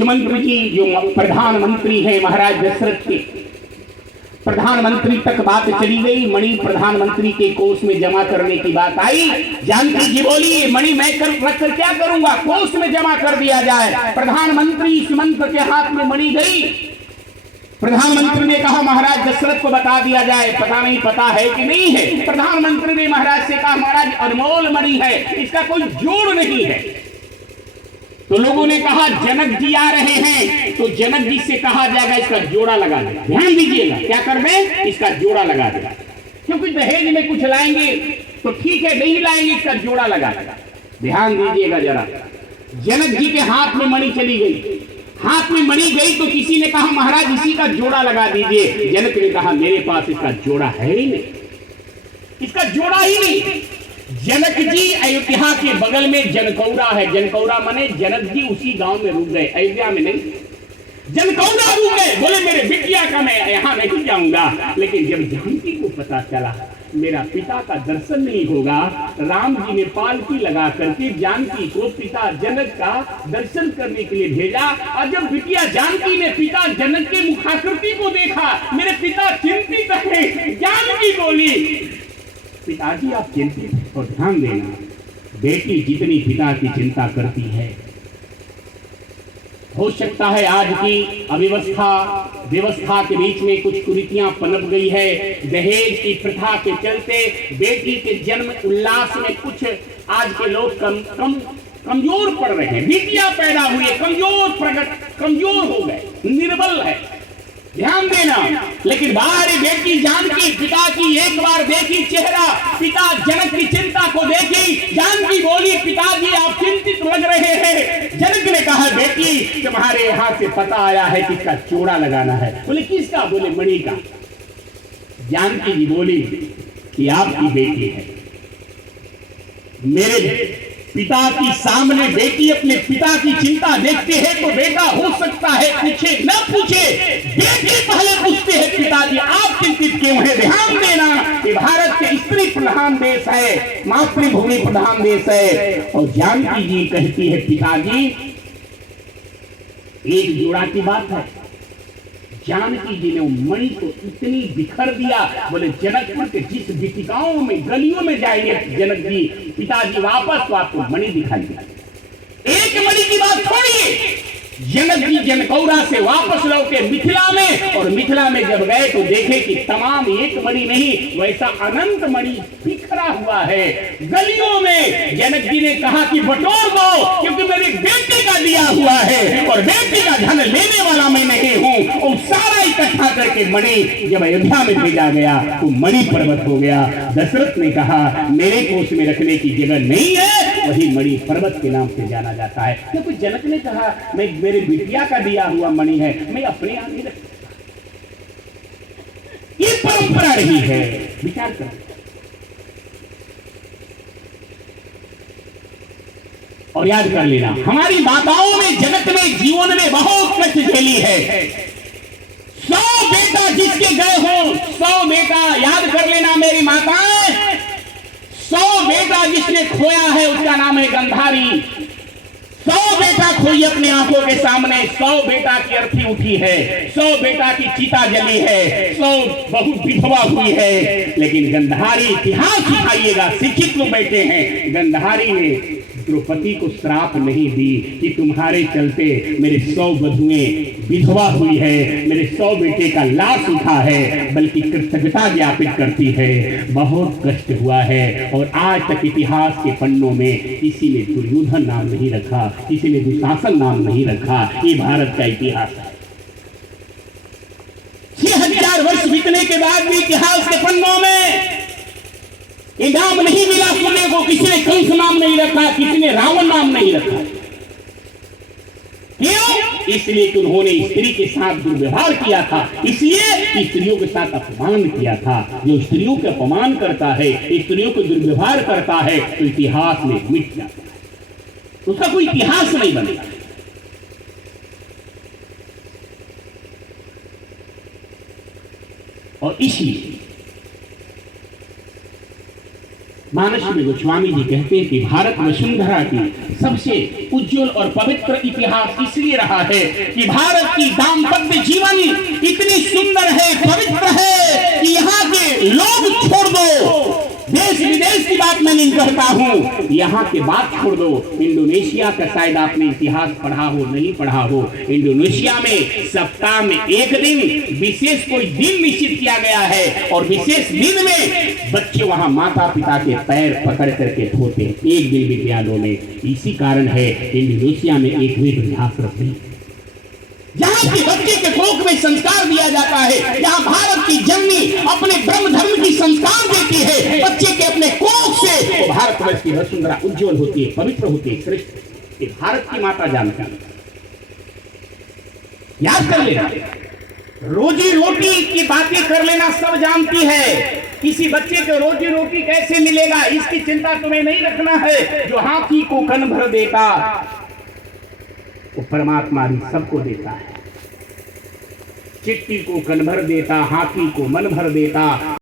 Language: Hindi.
सुमंत्र जी जो प्रधानमंत्री है महाराज दशरथ के, प्रधानमंत्री तक बात चली गई, मणि प्रधानमंत्री के कोष में जमा करने की बात आई। जानकी जी बोली मणि मैं रख कर क्या करूंगा, कोष में जमा कर दिया जाए। प्रधानमंत्री सुमंत्र के हाथ में मणि गई। प्रधानमंत्री ने कहा महाराज दशरथ को बता दिया जाए, पता नहीं पता है कि नहीं है। प्रधानमंत्री ने महाराज से कहा महाराज अनमोल मणि है, इसका कोई जोड़ नहीं है। तो लोगों ने कहा जनक जी आ रहे हैं, तो जनक जी से कहा जाएगा इसका जोड़ा लगा देगा। ध्यान दीजिएगा क्या कर दें, इसका जोड़ा लगा देगा, क्योंकि दहेज में कुछ लाएंगे तो ठीक है, नहीं लाएंगे इसका जोड़ा लगा देगा। ध्यान दीजिएगा जरा, जनक जी के हाथ में मणि चली गई, हाथ में मणि गई तो किसी ने कहा महाराज इसी का जोड़ा लगा दीजिए। जनक ने कहा मेरे पास इसका जोड़ा है ही नहीं, इसका जोड़ा ही नहीं। जनक जी अयोध्या के बगल में जनकौरा है, जनकौरा माने जनक जी उसी गांव में रुक गए, अयोध्या में नहीं, जनकौरा रुक गए। बोले मेरे बिटिया का मैं यहां नहीं जाऊंगा। लेकिन जब जानकी को पता चला मेरा पिता का दर्शन नहीं होगा, राम जी ने पालकी लगा करके जानकी को पिता जनक का दर्शन करने के लिए भेजा। और जब बिटिया जानकी ने पिता जनक के मुखाकृति को देखा, मेरे पिता चिंतित है। जानकी बोली पिताजी आप चिंतित और ध्यान देना, बेटी जितनी पिता की चिंता करती है, हो सकता है आज की व्यवस्था के बीच में कुछ कुरीतियां पनप गई है। दहेज की प्रथा के चलते बेटी के जन्म उल्लास में कुछ आज के लोग कमजोर पड़ रहे हैं। बेटियां पैदा हुए कमजोर हो गए, निर्बल है। ध्यान देना, लेकिन बाहरी बेटी जानकी पिता की एक बार देखी चेहरा, पिता जनक की चिंता को देखी, जानकी बोली पिताजी आप चिंतित लग रहे हैं। जनक ने कहा बेटी तुम्हारे यहाँ से पता आया है किसका जोड़ा लगाना है। बोले किसका? बोले मणि का। जानकी जी बोली कि आपकी बेटी है, मेरे पिता की सामने बेटी अपने पिता की चिंता देखते हैं तो बेटा हो सकता है पूछे न पूछे, बेटी पहले पूछते हैं पिताजी आप चिंतित क्यों हैं। ध्यान देना कि भारत के स्त्री प्रधान देश है, मातृभूमि प्रधान देश है। और जानकी जी कहती है पिताजी एक जोड़ा की बात है। जानकी जी ने मणि को इतनी बिखर दिया, बोले जनकपुर के जिस वीथिकाओं में गलियों में जाएंगे जनक जी पिताजी वापस तो आपको मणि दिखाई देगा। एक मणि की बात छोड़िए, जनक जी जनकौरा से वापस लौटे मिथिला में, और मिथिला में जब गए तो देखे कि तमाम एक मणि नहीं वैसा अनंत मणि बिखरा हुआ है गलियों में। जनक जी ने कहा कि बटोर दो, क्योंकि मेरी बेटी का दिया हुआ है और बेटी का धन लेने वाला मैं नहीं हूं। और सारा इकट्ठा करके मणि जब अयोध्या में भेजा गया तो मणि पर्वत हो गया। दशरथ ने कहा मेरे कोष में रखने की जगह नहीं है, वही मणि पर्वत के नाम से जाना जाता है। क्योंकि जनक ने कहा मैं मेरे बिटिया का दिया हुआ मणि है, मैं अपने यहां नहीं रख सकता। ये परंपरा रही है, विचार करें। और याद कर लेना हमारी माताओं ने जगत में जीवन में बहुत कष्ट झेली है। 100 बेटा जिसके गए हो, 100 बेटा याद कर लेना मेरी माताएं, 100 बेटा जिसने खोया है उसका नाम है गंधारी। 100 बेटा खोई अपने आंखों के सामने, 100 बेटा की अर्थी उठी है, 100 बेटा की चिता जली है, 100 बहु विधवा हुई है। लेकिन गंधारी इतिहास सिखाइएगा, शिक्षित लोग बैठे हैं, गंधारी ने द्रौपदी को श्राप नहीं दी कि तुम्हारे चलते मेरे 100 वधुएं विधवा हुई है, मेरे 100 बेटे का लाश उठा है, बल्कि कृतज्ञता ज्ञापित करती है। बहुत कष्ट हुआ है। और आज तक इतिहास के पन्नों में किसी ने दुर्योधन नाम नहीं रखा, किसी ने दुशासन नाम नहीं रखा। ये भारत का इतिहास है। 6000 वर्ष बीतने के बाद भी इतिहास के पन्नों में ये नाम नहीं मिला सुनने को। किसी ने कंस नाम नहीं रखा, किसी ने रावण नाम नहीं रखा। क्यों? इसलिए कि उन्होंने स्त्री के साथ दुर्व्यवहार किया था, इसलिए स्त्रियों के साथ अपमान किया था। जो स्त्रियों का अपमान करता है, स्त्रियों को दुर्व्यवहार करता है, तो इतिहास में मिट जाता है, उसका कोई इतिहास नहीं बनेगा। और इसलिए मानस में गोस्वामी जी कहते हैं कि भारत वसुंधरा की सबसे उज्जवल और पवित्र इतिहास इसलिए रहा है कि भारत की दाम्पत्य जीवन इतनी सुंदर है, पवित्र है कि यहाँ के लोग छोड़ दो, देश विदेश की बात मैं नहीं कहता हूँ, यहाँ के बात छोड़ दो। इंडोनेशिया का शायद आपने इतिहास पढ़ा हो, नहीं पढ़ा हो, इंडोनेशिया में सप्ताह में एक दिन विशेष कोई दिन निश्चित किया गया है और विशेष दिन में बच्चे वहां माता पिता के पैर पकड़ करके धोते, एक दिन विद्यालयों में। इसी कारण है इंडोनेशिया में एक वेद अभ्यास रखते, जहां के बच्चे के कोख में संस्कार दिया जाता है, जहां भारत की जननी अपने ब्रह्म धर्म की संस्कार देती है बच्चे के अपने कोख से, तो भारतवर्ष की वसुंधरा उज्जवल होती है, पवित्र होती है, श्रेष्ठ। ये भारत की माता जानती है, याद कर लेना। रोजी रोटी की बातें कर लेना सब जानती है, किसी बच्चे को रोजी रोटी कैसे मिलेगा इसकी चिंता तुम्हें नहीं रखना है। जो हाथी को कन भर देता वो परमात्मा भी सबको देता है, चिट्टी को कन भर देता, हाथी को मन भर देता।